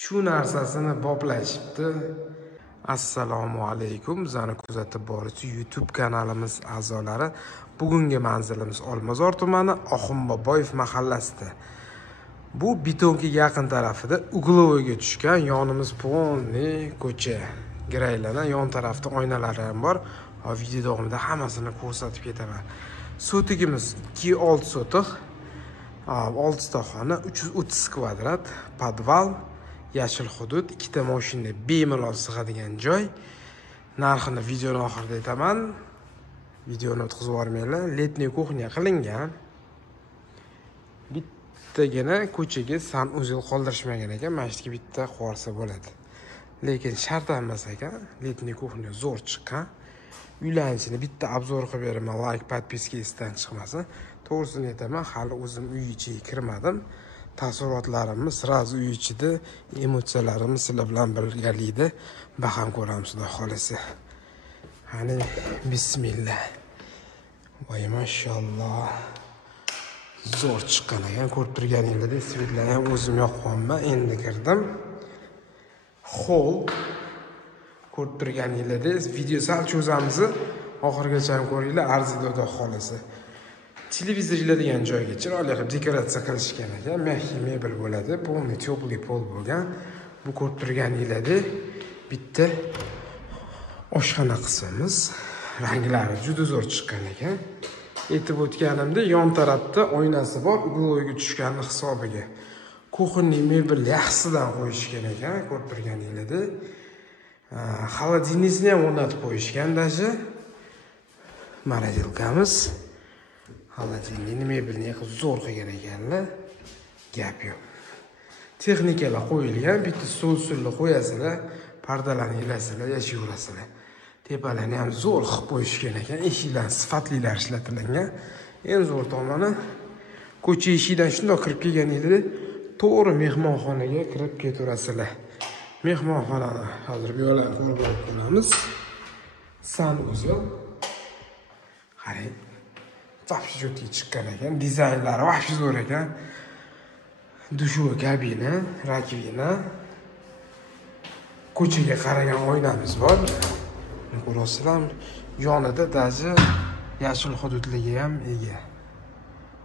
Shu narsasini boplashibdi. Assalomu alaykum. Bizani kuzatib boruvchi YouTube kanalimiz a'zolari. Bugungi manzilimiz Olmazor tumani Oxunboboyev mahallasida. Bu betonga yaqin tarafida uglovoyga tushgan, yonimiz polniy ko'cha. Giraylardan yon tarafda oynalari ham bor. Video davomida hammasini ko'rsatib ketaman. Sotigimiz 2,6 sotiq. 6 ta xona, 330 kvadrat, podval, yashil hudud, 2 ta mashina bemalol sig'adigan joy. Narxini videoning oxirida aytaman. Videoni o'tkazib yubormanglar. Letniy kuxnya qilingan. Bittagina ko'chaga sanuzel qoldirishmagan ekan. Mana shu bitta qo'rsa bo'ladi. Lekin shart emas ekan. Letniy kuxnya zo'r chiqqan. Uylanishini bitta obzor qilib beraman. Like, podpiska esdan chiqmasin. To'g'risini aytaman, hali o'zim uy ichiga kirmadim. Taassurotlarimni sirazu uy ichida, emotsiyalarimni sizlar bilan birgalikda baham ko'ramiz, xudo xolasa. Hani bismillah. Voy mashalloh. Zo'r chiqqan ekan, ko'rib turganinglardek, svetlar ham o'zim yoqqanman, endi kirdim. Hol ko'rib turganinglardek, video sal cho'zamiz, oxirigacha ham ko'ringlar, arziydi xudo xolasa. Televizor iladigan joyga chiroyli qilib dekoratsiya qilishgan ekan. Mehki mebel bo'ladi, polniy teplый pol bo'lgan. Bu ko'rib turganinglardek bitta oshxona qismimiz. Ranglari juda zo'r chiqqan ekan. Aytib o'tganimdek, yon tarafda oynasi bor, uglovoyga tushgan hisobiga. Kuxonniy mebel yaxshisidan qo'yishgan ekan, ko'rib turganinglardek. Xolodilnikni ham o'rnatib qo'yishgan dashi. Morozelkamiz. Xolodilnikni mebelni zo'r qilgan ekanlar. Gap yo'q. Texnikalar qo'yilgan, bitta stol-sulni qo'yasizlar, pardalarni ilasizlar, yashayverasizlar. Tepalarni ham zo'r qilib qo'yishgan ekan, eshiklar sifatlilar ishlatilgan. Eng zo'r tomoni ko'cha eshigidan shunday kirib kelganingizda to'g'ri mehmonxonaga kirib ketaverasizlar. Mehmonxonani hozir bu yoqdan ko'rib olamiz. Sanuzel. Qarang. Vahshiy jo'tga chiqqan ekan, dizaynlari vahshiy zo'r ekan. Dushuva kabina, rakvina. Ko'chaga qaragan oynamiz bor. Ko'rasizlar, yonida daji yashil hududliga ham ega.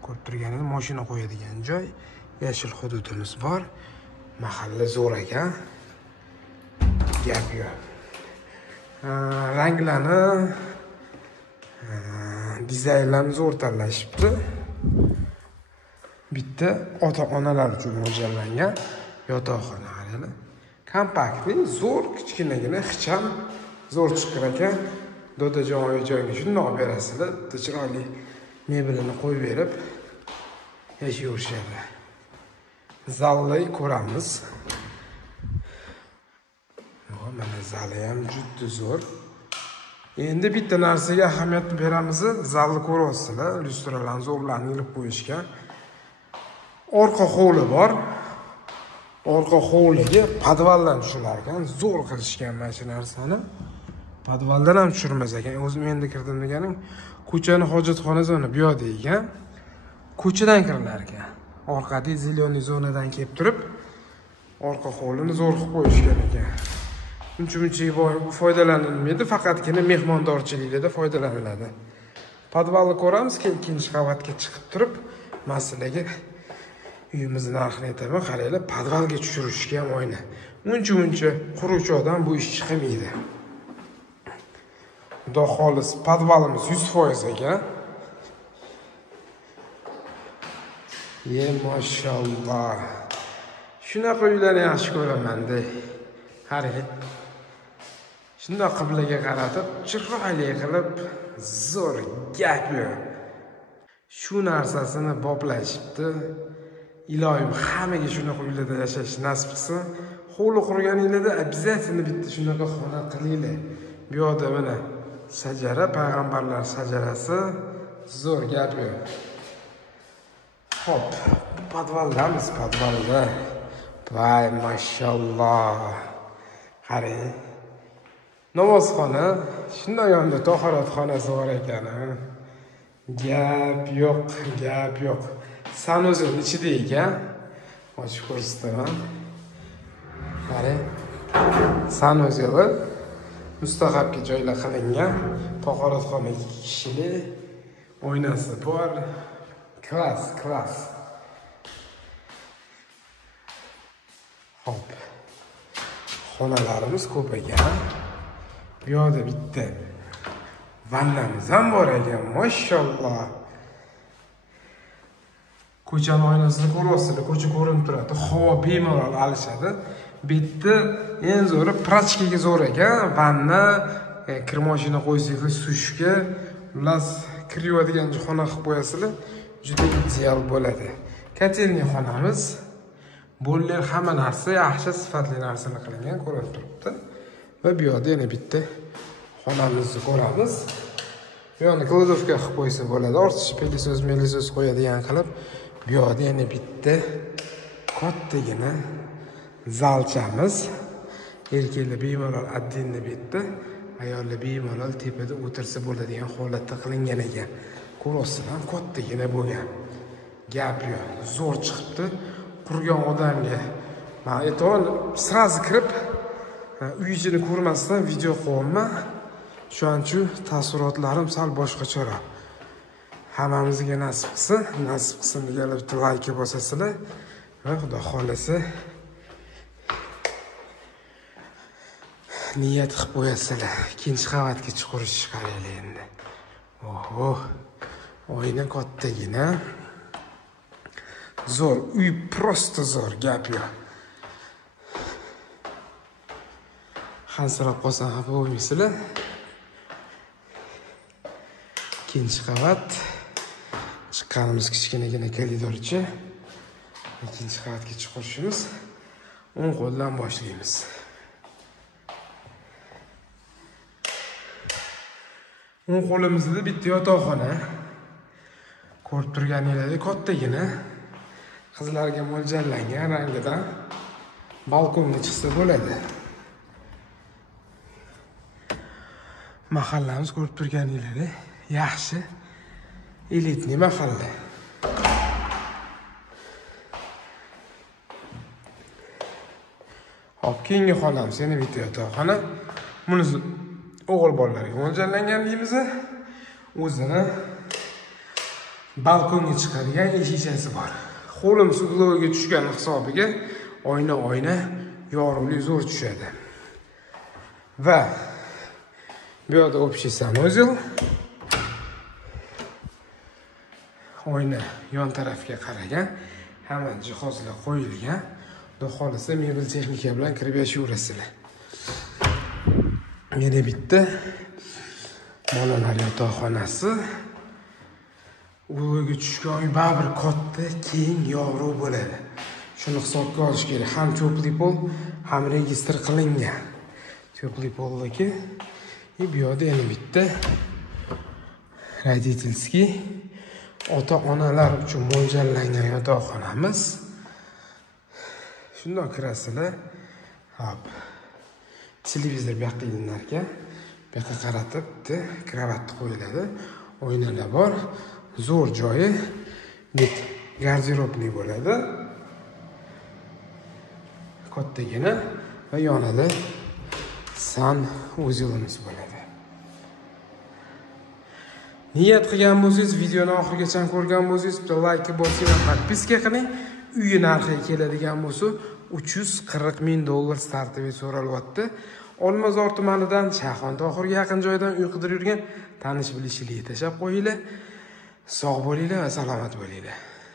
Ko'rib turganingiz, mashina qo'yadigan joy, yashil hududimiz bor. Mahalla zo'r ekan. Gap yo'q. Ranglarni dizaynlarni zo'r tanlashibdi. Bitta ota-onalar uchun mo'ljallangan yotoqxona qaranglar. Kompaktli, zo'r, kichkinagina, ixcham, zo'r chiqqan ekan. Dodajon oyijonga shunday olib berasizlar, chiroyli mebelini qo'yib berib yashayverishadi. Zalni ko'ramiz. Mana zali ham juda zo'r. Endi bitta narsaga ahamiyat beramiz. Zalni ko'ryapsizlar, lyustralarni zo'rlarni ilib qo'yishgan. Orqa hovli bor. Orqa hovliga podvaldan tushirar ekan, zo'r qilishgan mana shu narsani. Podvaldan ham tushirmas ekan. O'zim endi kirdim deganim, ko'chani hojatxona zona bu yoqda ekan. Ko'chadan kirilar ekan. Orqadagi zeleniy zonadan kelib turib, orqa hovlini zo'r qilib qo'yishgan ekan. Uncha foydalanilmaydi, faqatgina mehmondorchilikda foydalaniladi. Podvalni ko'ramiz, ikkinchi qavatga chiqib turib, masalaga uyimizni narxini aytaman, qaranglar, podvalga tushirishga ham oyna. Uncha quruvchi odam bu ish chiqmaydi. Xudo xolis, podvalimiz 100% ekan. Mashalloh. Shunaqa uylarni yaxshi ko'raman-da. Qarang. Shunday qiblaga qaratib, chiroyli qilib, zo'r gap yo'q. Shu narsasini boplashibdi. Ilohim hammaga shunaqa uylarda yashash nasib qilsin. Hovli qurganinglarda обязательно bitta shunaqa xona qilinglar. Bu yoqda mana sajara, payg'ambarlar sajarasi, zo'r gap yo'q. Hop, podvaldamiz, podvalda. Voy mashalloh. Qarang. Namozxona, shunday yonida tahoratxonasi bor ekan. Gap yo'q. Sanuzel ichida ekan. Ochib ko'rsataman. Mana sanuzyeli mustaqilga joylar qilingan. To'qoratxona 2 kishilik. Oynasi bor. Klass. Hop. Xonalarimiz ko'p ekan. Bu yerda bitta vannamiz ham bor ekan, mashalloh. Ko'chaning oynasini ko'ryapsizlar, ko'cha ko'rinib turadi. Havo bemalol alishadi. Bitta eng zo'ri prachkaga zo'r ekan. Vanna, kir mashina qo'ysanglar sushga, ular kir yuvadigan xona qilib qo'yasizlar. Juda ideal bo'ladi. Kotelniy xonamiz. Bo'llar hamma narsa yaxshi sifatli narsalar qilingan ko'rinib turibdi. Va bu yerda yana bitta xonamizni ko'ramiz. Bu yerni kladovka qilib qo'ysa bo'ladi. Ortiqcha pelisoz qo'yadigan qilib, bu yerda yana bitta kattagina zalchamiz. Erkaklar bemalol отдельно bitta, ayollar bemalol tepada o'tirsa bo'ladigan holatda qilingan ekan. Ko'rasizlar, kattagina bo'lgan. Gap yo'q, zo'r chiqibdi. Qurgan odamga men aytaman, srazi kirib uy ichini ko'rmasdan video qo'yaman. Shuning taassurotlarim sal boshqacharoq. Hammamizga nasib qilsin degan bitta like bosasizlar va xudo xolasa niyat qilib qo'yasizlar. Ikkinchi qavatga chiqarish qaraylik endi. Oho, oyna kattagina. Zo'r, uy prosta zo'r, gap yo'q. Hansirab qolsam xafa bo'lmaysizlar. Ikkinchi qavat. Chiqqanimiz kichkinagina koridorcha. Ikkinchi qavatga chiqishimiz. O'ng qo'ldan boshlaymiz. O'ng qo'limizda bitta yotoqxona. Ko'rib turganingizdek kattagina. Qizlarga mo'ljallangan rangidan balkonga chiqsa bo'ladi. Mahallamiz ko'rib turganingizdek yaxshi, elitniy mahalla. Hop, keyingi xonamiz yana bitta yotoqxona. Bunisi o'g'il bolalarga mo'ljallangan deymiz. O'zini balkonga chiqadigan eshikchasi bor. Qo'limiz ugloviga tushgan hisobiga oyna yorug'lik zo'r tushadi. Va bu yerda общий sanuzel. Oyna yon tarafga qaragan, hamma jihozlar qo'yilgan. Xudo xolasa mebel texnika bilan kirib yashayverasizlar. Yana bitta bolalar yotoqxonasi. Uloviga tushgan uy baribir katta, keng, yorug' bo'ladi. Shuni hisobga olish kerak. Ham cho'pli pol, ham registr qilingan. Cho'pli polligi. Bu yerda yana bitta родительский ota-onalar uchun mo'ljallangan yotoqxonamiz. Shundoq kirasizlar. Hop. Televizor bu yoqqa ilinarkan, bu yoqqa qaratib, kravatni qo'yiladi. Oynalar bor. Zo'r joyi. Bit garderobli bo'ladi. Kattagina va yonida sanuzelimiz bo'ladi. Niyat qilgan bo'lsangiz, videoni oxirigacha ko'rgan bo'lsangiz, bitta like bosing va podpiska qiling. Uyi narxiga keladigan bo'lsa, $340,000 startida so'ralyapti. Olmazor tumanidan Shayxon Tohirga yaqin joydan uy qidirib yurgan tanish bilishlarga tashab qo'yinglar. Sog' bo'linglar va salomat bo'linglar.